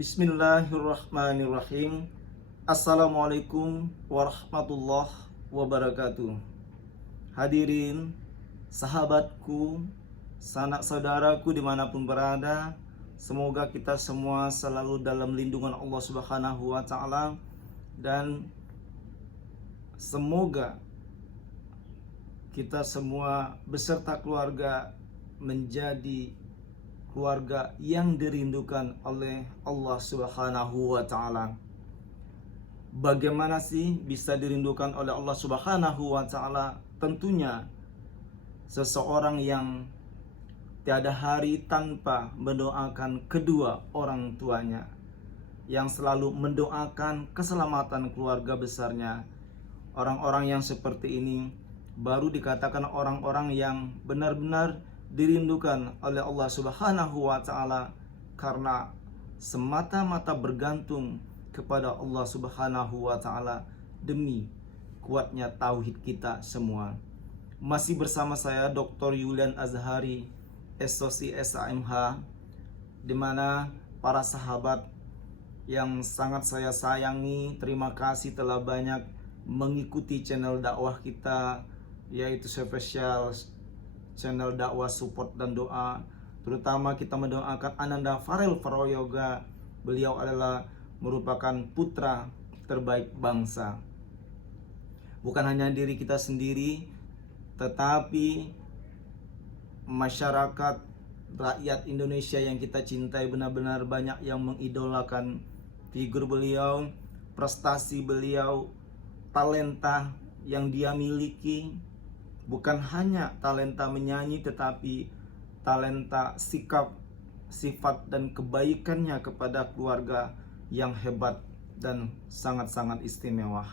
Bismillahirrahmanirrahim. Assalamualaikum warahmatullahi wabarakatuh. Hadirin, sahabatku, sanak saudaraku dimanapun berada, semoga kita semua selalu dalam lindungan Allah Subhanahu wa Ta'ala, dan semoga kita semua beserta keluarga menjadi keluarga yang dirindukan oleh Allah Subhanahu wa Ta'ala. Bagaimana sih bisa dirindukan oleh Allah Subhanahu wa Ta'ala? Tentunya seseorang yang tiada hari tanpa mendoakan kedua orang tuanya, yang selalu mendoakan keselamatan keluarga besarnya. Orang-orang yang seperti ini baru dikatakan orang-orang yang benar-benar dirindukan oleh Allah Subhanahu wa Ta'ala, karena semata-mata bergantung kepada Allah Subhanahu wa Ta'ala demi kuatnya tauhid kita semua. Masih bersama saya Dr. Yulian Azhari, SOC SAMH, di mana para sahabat yang sangat saya sayangi, terima kasih telah banyak mengikuti channel dakwah kita, yaitu spesial channel dakwah support dan doa. Terutama kita mendoakan Ananda Farel Prayoga. Beliau adalah merupakan putra terbaik bangsa. Bukan hanya diri kita sendiri, tetapi masyarakat, rakyat Indonesia yang kita cintai, benar-benar banyak yang mengidolakan figur beliau, prestasi beliau, talenta yang dia miliki. Bukan hanya talenta menyanyi, tetapi talenta sikap, sifat, dan kebaikannya kepada keluarga yang hebat dan sangat-sangat istimewa.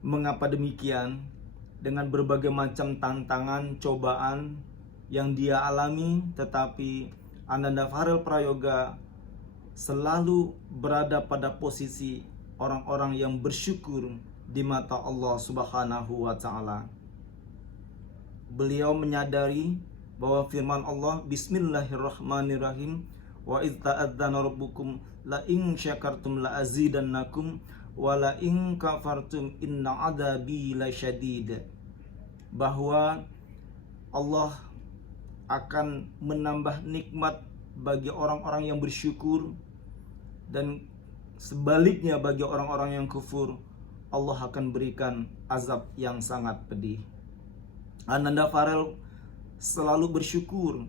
Mengapa demikian? Dengan berbagai macam tantangan, cobaan yang dia alami, tetapi Ananda Farel Prayoga selalu berada pada posisi orang-orang yang bersyukur di mata Allah Subhanahu wa Ta'ala. Beliau menyadari bahwa firman Allah, Bismillahirrahmanirrahim, wa idz ta'adzana rabbukum la in syakartum la azidannakum wa la in kafartum inna adzabi lasyadid. Bahwa Allah akan menambah nikmat bagi orang-orang yang bersyukur, dan sebaliknya bagi orang-orang yang kufur, Allah akan berikan azab yang sangat pedih. Ananda Farel selalu bersyukur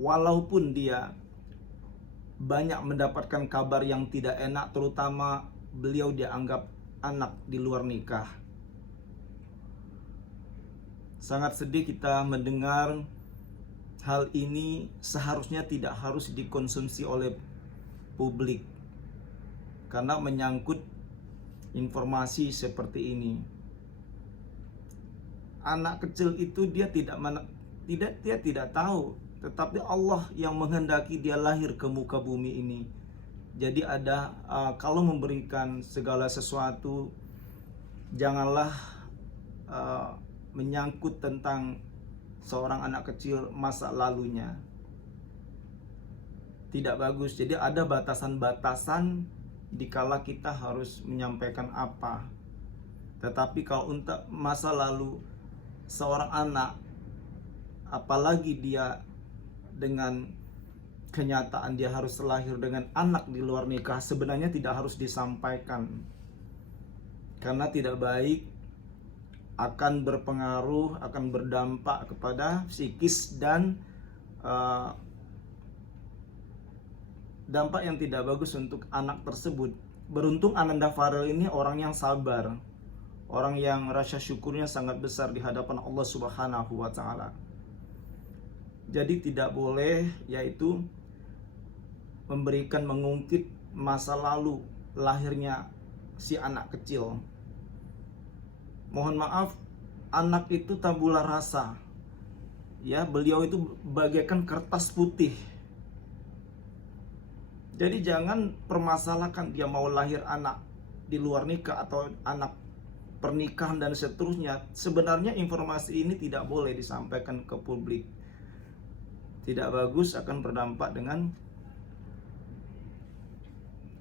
walaupun dia banyak mendapatkan kabar yang tidak enak, terutama beliau dianggap anak di luar nikah. Sangat sedih kita mendengar hal ini. Seharusnya tidak harus dikonsumsi oleh publik, karena menyangkut informasi seperti ini. Anak kecil itu dia tidak tahu, tetapi Allah yang menghendaki dia lahir ke muka bumi ini. Jadi ada kalau memberikan segala sesuatu, janganlah menyangkut tentang seorang anak kecil masa lalunya. Tidak bagus. Jadi ada batasan-batasan dikala kita harus menyampaikan apa. Tetapi kalau untuk masa lalu seorang anak, apalagi dia dengan kenyataan dia harus lahir dengan anak di luar nikah, sebenarnya tidak harus disampaikan, karena tidak baik, akan berpengaruh, akan berdampak kepada psikis dan dampak yang tidak bagus untuk anak tersebut. Beruntung Ananda Farel ini orang yang sabar, orang yang rasa syukurnya sangat besar di hadapan Allah Subhanahu wa Ta'ala. Jadi tidak boleh, yaitu mengungkit masa lalu lahirnya si anak kecil. Mohon maaf, anak itu tabula rasa. Ya, beliau itu bagaikan kertas putih. Jadi jangan permasalahkan dia mau lahir anak di luar nikah atau anak pernikahan dan seterusnya. Sebenarnya informasi ini tidak boleh disampaikan ke publik. Tidak bagus, akan berdampak dengan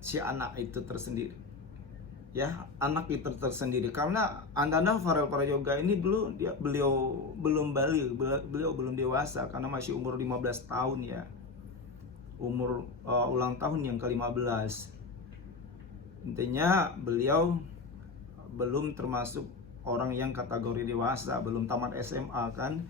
si anak itu tersendiri. Ya, anak itu tersendiri, karena Ananda Farel Prayoga ini beliau belum balik, beliau belum dewasa karena masih umur 15 tahun ya. Umur ulang tahun yang ke-15. Intinya beliau belum termasuk orang yang kategori dewasa, belum tamat SMA kan.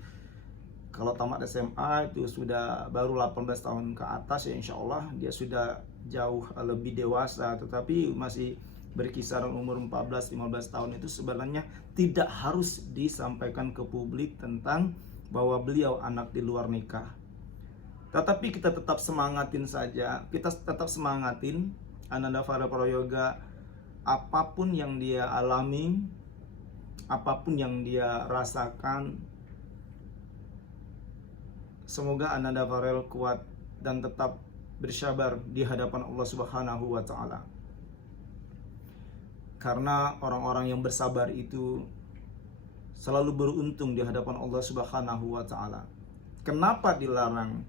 Kalau tamat SMA itu sudah baru 18 tahun ke atas ya, insya Allah dia sudah jauh lebih dewasa. Tetapi masih berkisaran umur 14-15 tahun itu sebenarnya tidak harus disampaikan ke publik tentang bahwa beliau anak di luar nikah. Tetapi kita tetap semangatin saja, kita tetap semangatin Ananda Farel Prayoga, apapun yang dia alami, apapun yang dia rasakan, semoga Ananda Farel kuat dan tetap bersabar di hadapan Allah Subhanahu wa Ta'ala. Karena orang-orang yang bersabar itu selalu beruntung di hadapan Allah Subhanahu wa Ta'ala. Kenapa dilarang?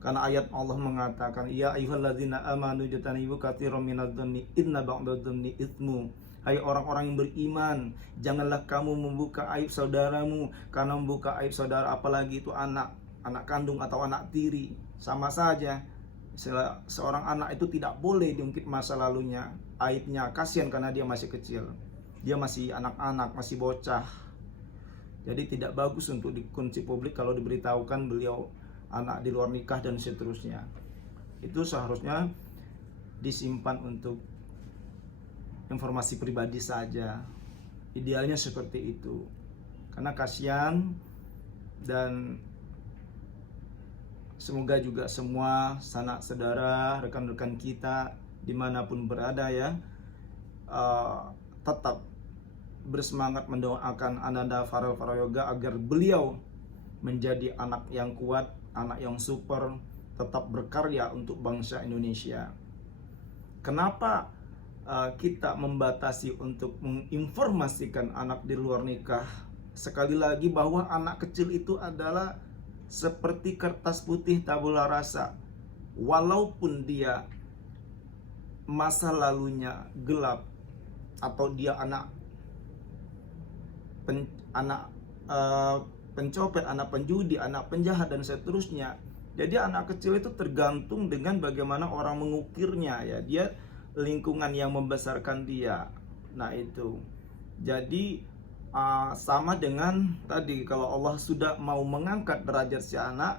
Karena ayat Allah mengatakan, ya ayyuhalladzina amanu jatanibu katsiran minadh-dhanni inna ba'dadh-dhanni itsmu. Hai orang-orang yang beriman, janganlah kamu membuka aib saudaramu, karena membuka aib saudara, apalagi itu anak kandung atau anak tiri, sama saja. Seorang anak itu tidak boleh diungkit masa lalunya, aibnya. Kasihan karena dia masih kecil, dia masih anak-anak, masih bocah. Jadi tidak bagus untuk dikunci publik kalau diberitahukan beliau anak di luar nikah dan seterusnya. Itu seharusnya disimpan untuk informasi pribadi saja. Idealnya seperti itu. Karena kasihan, dan semoga juga semua sanak saudara, rekan-rekan kita dimanapun berada ya, tetap bersemangat mendoakan Ananda Farel Prayoga agar beliau menjadi anak yang kuat, anak yang super, tetap berkarya untuk bangsa Indonesia. Kenapa kita membatasi untuk menginformasikan anak di luar nikah? Sekali lagi bahwa anak kecil itu adalah seperti kertas putih tabula rasa. Walaupun dia masa lalunya gelap, atau dia anak pencopet, anak penjudi, anak penjahat dan seterusnya. Jadi anak kecil itu tergantung dengan bagaimana orang mengukirnya ya, dia lingkungan yang membesarkan dia. Nah itu. Jadi sama dengan tadi, kalau Allah sudah mau mengangkat derajat si anak,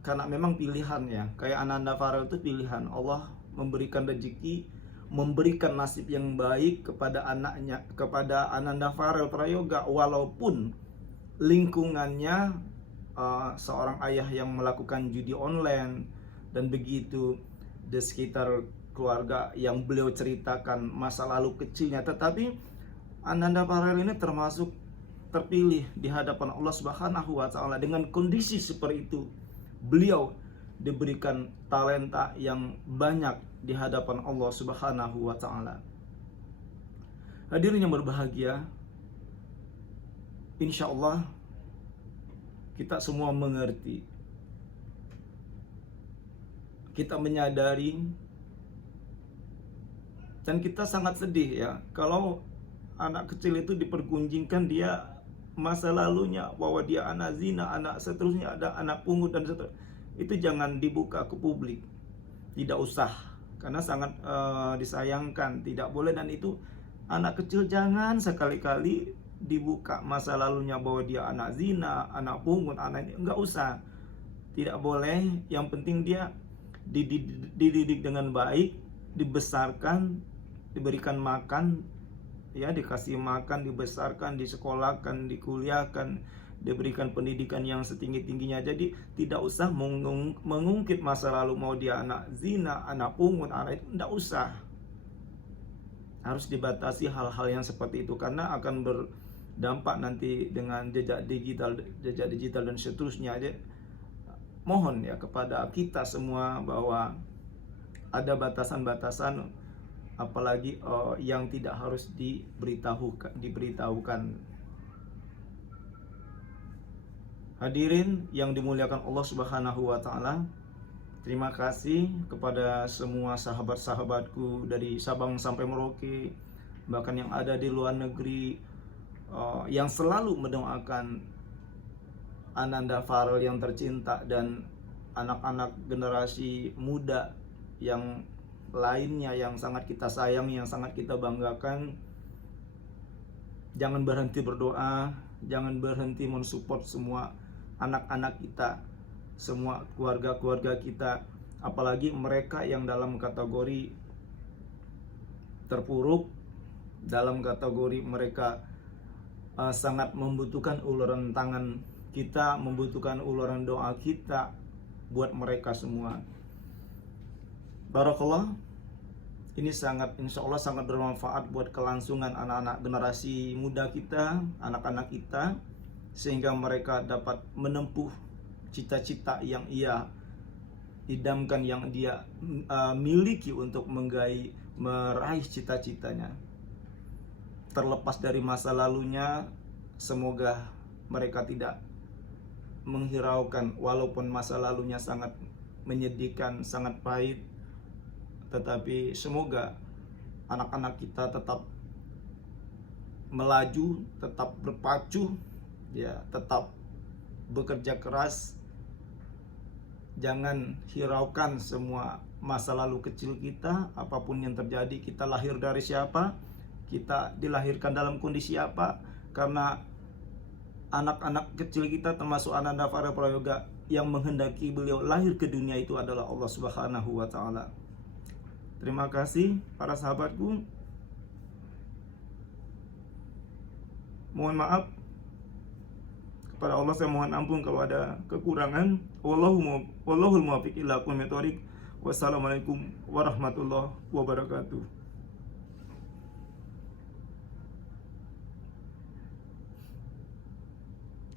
karena memang pilihan ya. Kayak Ananda Farel itu pilihan. Allah memberikan rezeki, memberikan nasib yang baik kepada anaknya, kepada Ananda Farel Prayoga, walaupun lingkungannya seorang ayah yang melakukan judi online dan begitu, di sekitar keluarga yang beliau ceritakan masa lalu kecilnya. Tetapi Ananda Farel ini termasuk terpilih di hadapan Allah Subhanahu wa Ta'ala. Dengan kondisi seperti itu, beliau diberikan talenta yang banyak di hadapan Allah Subhanahu wa Ta'ala. Hadirin yang berbahagia, insya Allah kita semua mengerti, kita menyadari, dan kita sangat sedih ya kalau anak kecil itu dipergunjingkan dia masa lalunya, bahwa dia anak zina, anak seterusnya, ada anak pungut dan seterusnya. Itu jangan dibuka ke publik, tidak usah, karena sangat disayangkan, tidak boleh. Dan itu anak kecil jangan sekali-kali dibuka masa lalunya bahwa dia anak zina, anak pungut, anak ini, enggak usah, tidak boleh. Yang penting dia dididik dengan baik, dibesarkan, diberikan makan ya, dikasih makan, dibesarkan, disekolahkan, dikuliahkan, diberikan pendidikan yang setinggi-tingginya. Jadi tidak usah mengungkit masa lalu, mau dia anak zina, anak pungut, anak itu, tidak usah. Harus dibatasi hal-hal yang seperti itu, karena akan berdampak nanti dengan jejak digital dan seterusnya. Jadi mohon ya kepada kita semua bahwa ada batasan-batasan, apalagi yang tidak harus diberitahukan. Hadirin yang dimuliakan Allah Subhanahu wa Ta'ala, Terima kasih kepada semua sahabat-sahabatku dari Sabang sampai Merauke, bahkan yang ada di luar negeri, yang selalu mendoakan Ananda Farel yang tercinta dan anak-anak generasi muda yang lainnya yang sangat kita sayang, yang sangat kita banggakan. Jangan berhenti berdoa, jangan berhenti mensupport semua anak-anak kita, semua keluarga-keluarga kita, apalagi mereka yang dalam kategori terpuruk, dalam kategori mereka sangat membutuhkan uluran tangan kita, membutuhkan uluran doa kita buat mereka semua. Barakallah. Ini sangat, insya Allah sangat bermanfaat buat kelangsungan anak-anak generasi muda kita, anak-anak kita, sehingga mereka dapat menempuh cita-cita yang ia idamkan, yang dia miliki untuk meraih cita-citanya. Terlepas dari masa lalunya, semoga mereka tidak menghiraukan, walaupun masa lalunya sangat menyedihkan, sangat pahit, tetapi semoga anak-anak kita tetap melaju, tetap berpacu, ya, tetap bekerja keras. Jangan hiraukan semua masa lalu kecil kita. Apapun yang terjadi, kita lahir dari siapa, kita dilahirkan dalam kondisi apa, karena anak-anak kecil kita termasuk Ananda Farel Prayoga yang menghendaki beliau lahir ke dunia itu adalah Allah Subhanahu wa Ta'ala. Terima kasih para sahabatku. Mohon maaf kepada Allah, saya mohon ampun kalau ada kekurangan. Wallahul muwaffiq ila aqwamit thoriq. Wassalamualaikum warahmatullahi wabarakatuh.